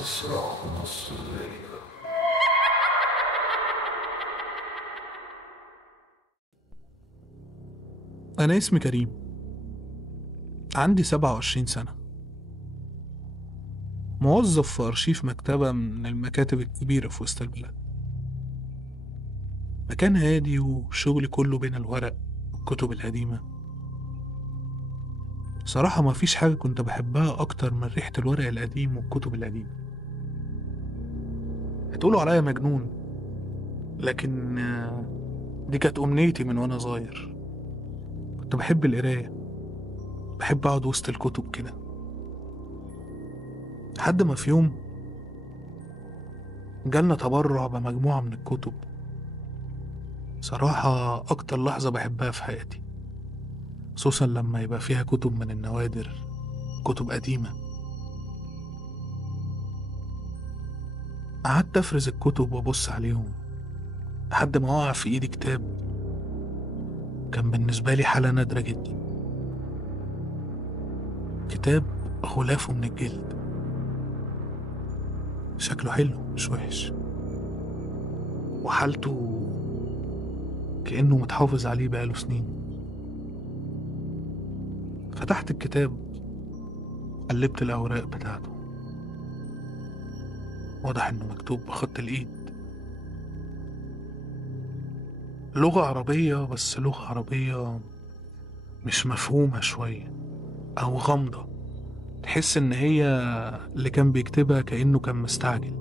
قصص رعب مصر الغريبة. أنا اسمي كريم، عندي 27 سنة، موظف في أرشيف مكتبة من المكاتب الكبيرة في وسط البلد. مكان هادي وشغلي كله بين الورق والكتب القديمة. صراحة ما فيش حاجة كنت بحبها أكتر من ريحة الورق القديم والكتب القديمة. هتقولوا عليا مجنون، لكن دي كانت أمنيتي من وأنا صغير. كنت بحب القراية، بحب أقعد وسط الكتب كده، لحد ما في يوم جالنا تبرع بمجموعة من الكتب. صراحة أكتر لحظة بحبها في حياتي، خصوصا لما يبقى فيها كتب من النوادر، كتب قديمة. قعدت أفرز الكتب وأبص عليهم لحد ما وقع في إيدي كتاب كان بالنسبة لي حالة نادرة جدا. كتاب غلافه من الجلد، شكله حلو مش وحش، وحالته كأنه متحافظ عليه بقاله سنين. فتحت الكتاب، قلبت الأوراق بتاعته، واضح إنه مكتوب بخط الإيد، لغة عربية، بس لغة عربية مش مفهومة شوية أو غامضة. تحس إن هي اللي كان بيكتبها كأنه كان مستعجل.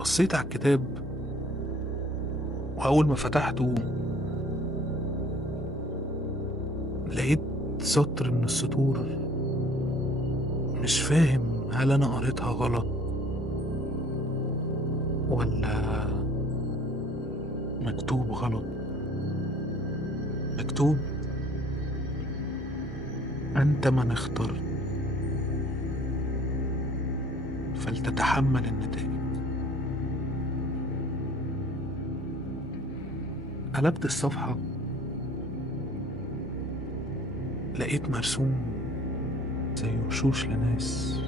بصيت على الكتاب، وأول ما فتحته لقيت سطر من السطور مش فاهم هل أنا قريتها غلط ولا مكتوب غلط. مكتوب: أنت من اخترت فلتتحمل النتائج. قلبت الصفحة، لقيت مرسوم زي وشوش لناس،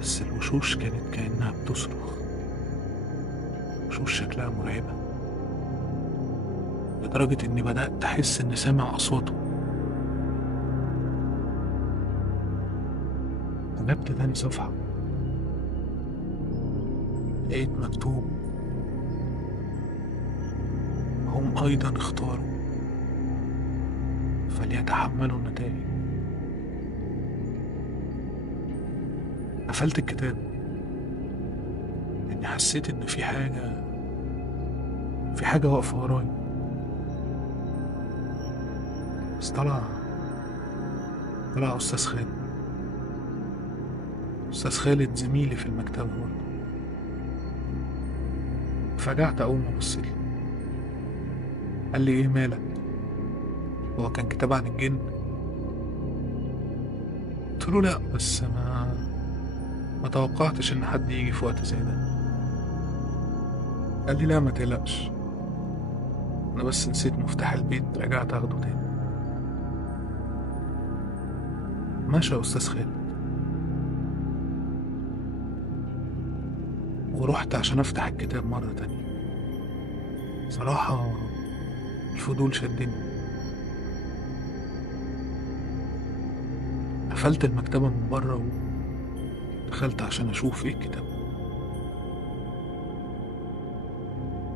بس الوشوش كانت كأنها بتصرخ، وشوش شكلها مرعبة لدرجة إني بدأت أحس إني سامع أصواته. قلبت تاني صفحة، لقيت مكتوب: هم أيضا اختاروا فليتحملوا النتائج. قفلت الكتاب لأني حسيت إن في حاجة واقفة ورايا. بس طلع أستاذ خالد زميلي في المكتبة برضه. فجعت أول ما بصلي، قال لي: إيه مالك؟ هو كان كتاب عن الجن؟ قلت له: لأ، بس ما توقعتش إن حد يجي في وقت زي ده. قال لي: لا ما تقلقش، أنا بس نسيت مفتاح البيت، رجعت أخده تاني. ماشي يا أستاذ خالد. ورحت عشان أفتح الكتاب مرة تانية. صراحة الفضول شدني. قفلت المكتبة من بره ودخلت عشان أشوف إيه الكتاب.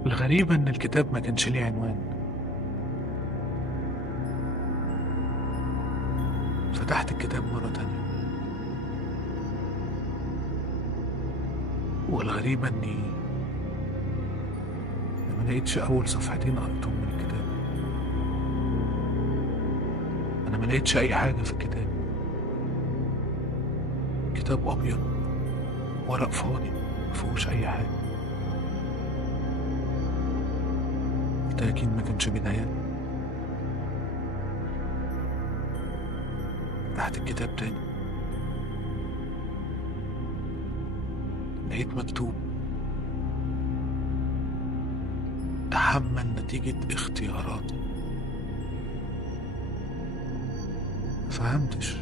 الغريبة إن الكتاب ما كانش ليه عنوان. فتحت الكتاب مرة تانية، والغريبة إني ما لقيتش أول صفحتين قريتهم من الكتاب. أنا ما لقيتش أي حاجة في الكتاب. كتاب أبيض، ورق فاضي، مفيهوش أي حاجة. قلت أكيد ما كانش بدايات. فتحت الكتاب تاني، لقيت مكتوب: تحمل نتيجة اختياراتك. مفهمتش،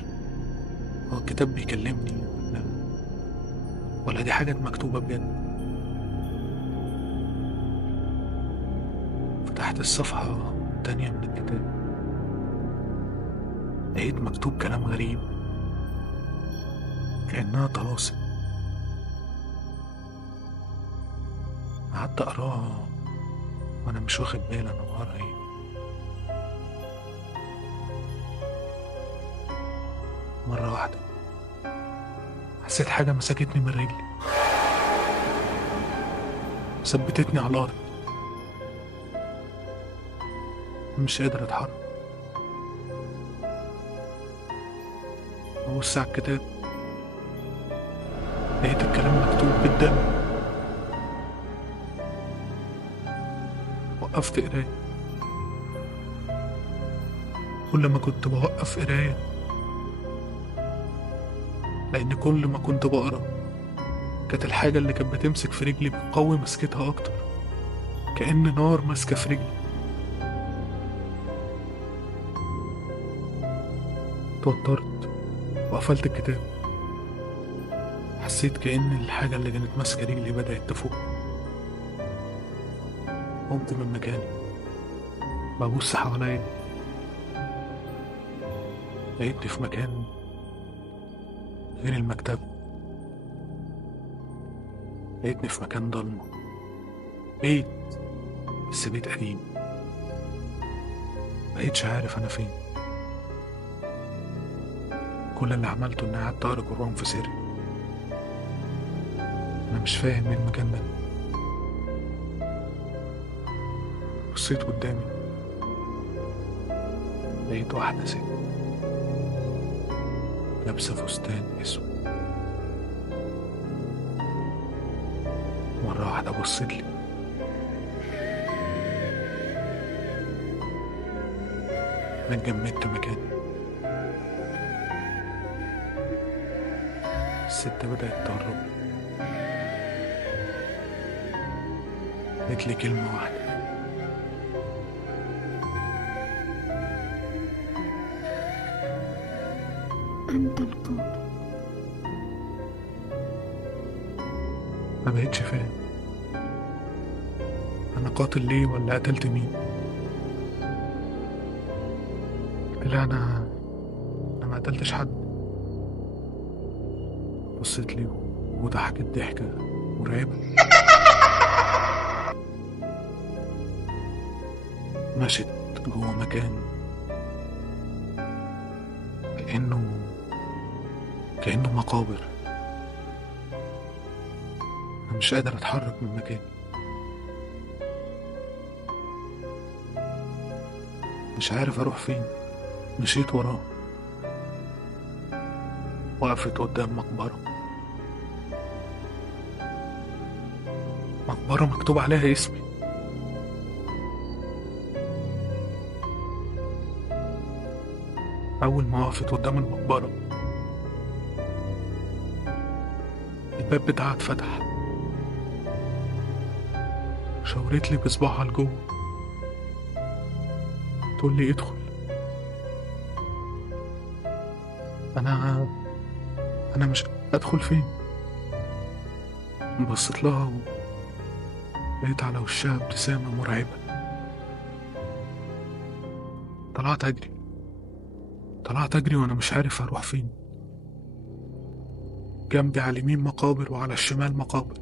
هو الكتاب بيكلمني ولا دي حاجات مكتوبة بجد؟ فتحت الصفحة التانية من الكتاب، لقيت مكتوب كلام غريب كأنها طلاسم. قعدت أقراها وأنا مش واخد بالي أنا بقرا إيه. مرة واحدة حسيت حاجة مسكتني من رجلي، ثبتتني على الأرض، مش قادر أتحرك. ببص على الكتاب، لقيت الكلام مكتوب بالدم. وقفت قراية. كل ما كنت بوقف قراية، لأن كل ما كنت بقرا كانت الحاجة اللي كانت بتمسك في رجلي بتقوي مسكتها أكتر، كأن نار ماسكة في رجلي. اتوترت وقفلت الكتاب. حسيت كأن الحاجة اللي كانت ماسكة رجلي بدأت تفوق. قمت من مكاني ببص حواليا، لقيتني في مكان غير المكتب. لقيتني في مكان ضلمة، بيت، بس بيت قديم. مبقتش عارف أنا فين. كل اللي عملته إني قعدت أقرا قرآن في سري. أنا مش فاهم إيه المكان ده. بصيت قدامي، لقيت واحدة ست لابسة فستان أسود. مرة واحدة بصت لي، أنا اتجمدت مكاني. الست بدأت تقرب لي، قالت لي كلمة واحدة: أنت القاتل. ما بقتش فاهم أنا قاتل ليه ولا قتلت مين. لا، أنا ما قتلتش حد. بصيت لي وضحكت ضحكة مرعبة. مشيت جوه مكان كأنه مقابر. أنا مش قادر أتحرك من مكاني. مش عارف أروح فين. مشيت وراه، وقفت قدام مقبرة. مقبرة مكتوب عليها اسمي. أول ما وقفت قدام المقبرة الباب بتاعها اتفتح. شاورت لي بصباعها لجوه، تقول لي ادخل. أنا مش أدخل فين. بصيت لها لقيت على وشها ابتسامة مرعبة. طلعت أجري وأنا مش عارف أروح فين. جنبي على اليمين مقابر وعلى الشمال مقابر.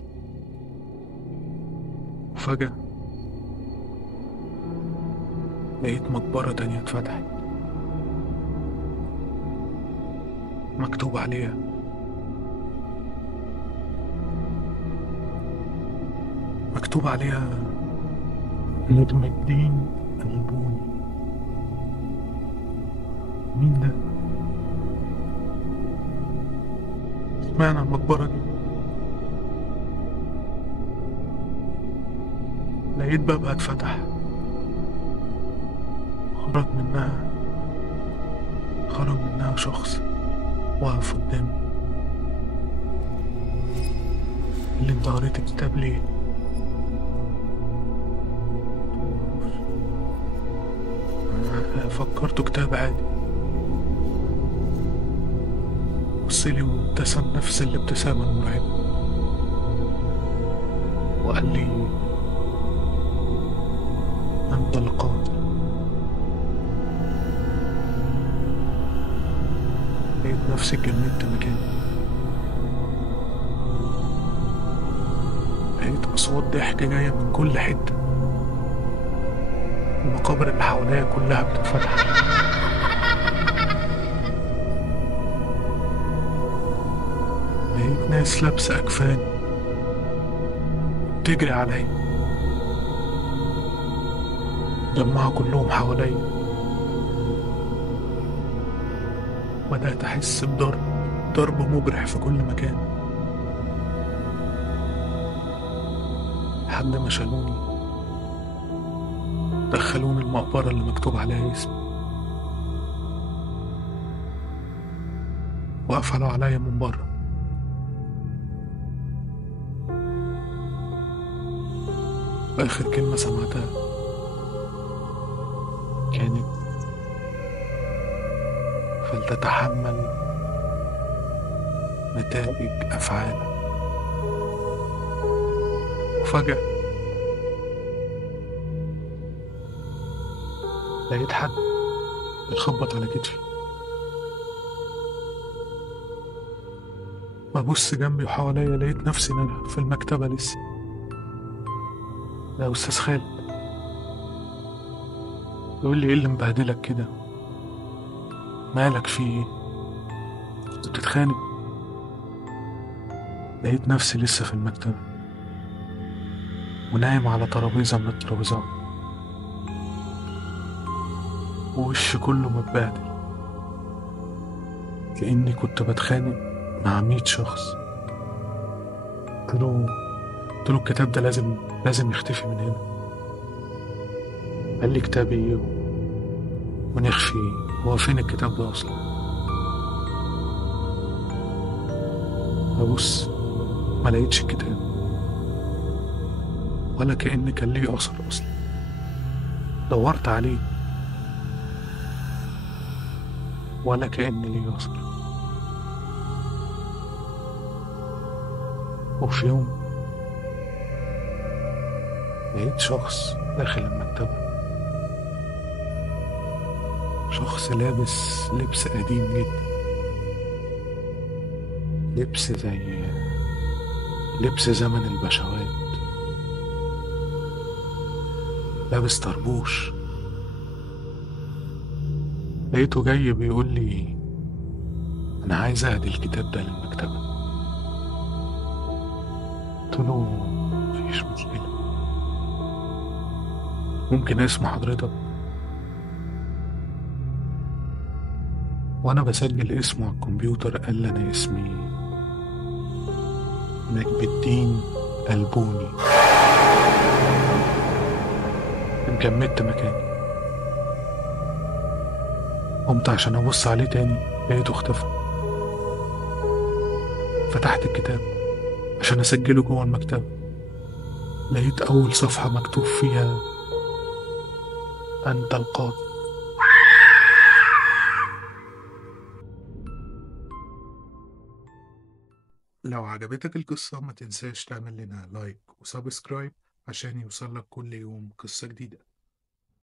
وفجأة لقيت مقبرة تانية اتفتحت، مكتوب عليها نجم الدين البوني. مين ده؟ اشمعنى المقبرة دي؟ لقيت بابها اتفتح، خرج منها شخص وقف قدامي. اللي انت قريت الكتاب ليه؟ أنا فكرته كتاب عادي. بصلي وابتسم نفس الابتسامة المرعبة وقال لي: أنت القاتل. لقيت نفسي اتجمدت مكاني. لقيت أصوات ضحك جاية من كل حتة. المقابر اللي حواليا كلها بتتفتح. لقيت ناس لابسة أكفان بتجري عليا. جمعوا كلهم حواليا. بدأت أحس ضرب مجرح في كل مكان، لحد ما شالوني دخلوني المقبرة اللي مكتوب عليها اسمي، وقفلوا عليا من بره. آخر كلمة سمعتها كانت: فلتتحمل نتائج أفعالك. وفجأة لقيت حد بيخبط على كتفي. ببص جنبي وحواليا، لقيت نفسي أنا في المكتبة لسه. ده أستاذ خالد. يقول لي: إيه اللي مبهدلك كده؟ مالك في إيه؟ كنت بتتخانق؟ لقيت نفسي لسه في المكتبة ونايم على ترابيزة من الترابيزات، ووشي كله متبهدل كأني كنت بتخانق مع 100 شخص. قلت له الكتاب ده لازم يختفي من هنا. قال لي: كتاب ايه ونخفي ايه؟ هو فين الكتاب ده اصلا؟ ابص ما لقيتش الكتاب، ولا كأن كان ليه اثر اصلا. دورت عليه ولا كأن ليه اثر. وفي يوم لقيت شخص داخل المكتبة، شخص لابس لبس قديم جدا، لبس زي لبس زمن البشوات، لابس طربوش. لقيته جاي بيقول لي: أنا عايز أهدي الكتاب ده للمكتبة. قلت له: مفيش مشكلة، ممكن اسم حضرتك؟ وأنا بسجل اسمه على الكمبيوتر قال لي: أنا اسمي نجم الدين البوني. اتجمدت مكاني، قمت عشان أبص عليه تاني، لقيته اختفى. فتحت الكتاب عشان أسجله جوه المكتبة، لقيت أول صفحة مكتوب فيها: أنت القاتل. لو عجبتك القصة ما تنساش تعمل لنا لايك وسبسكرايب عشان يوصلك كل يوم قصة جديدة.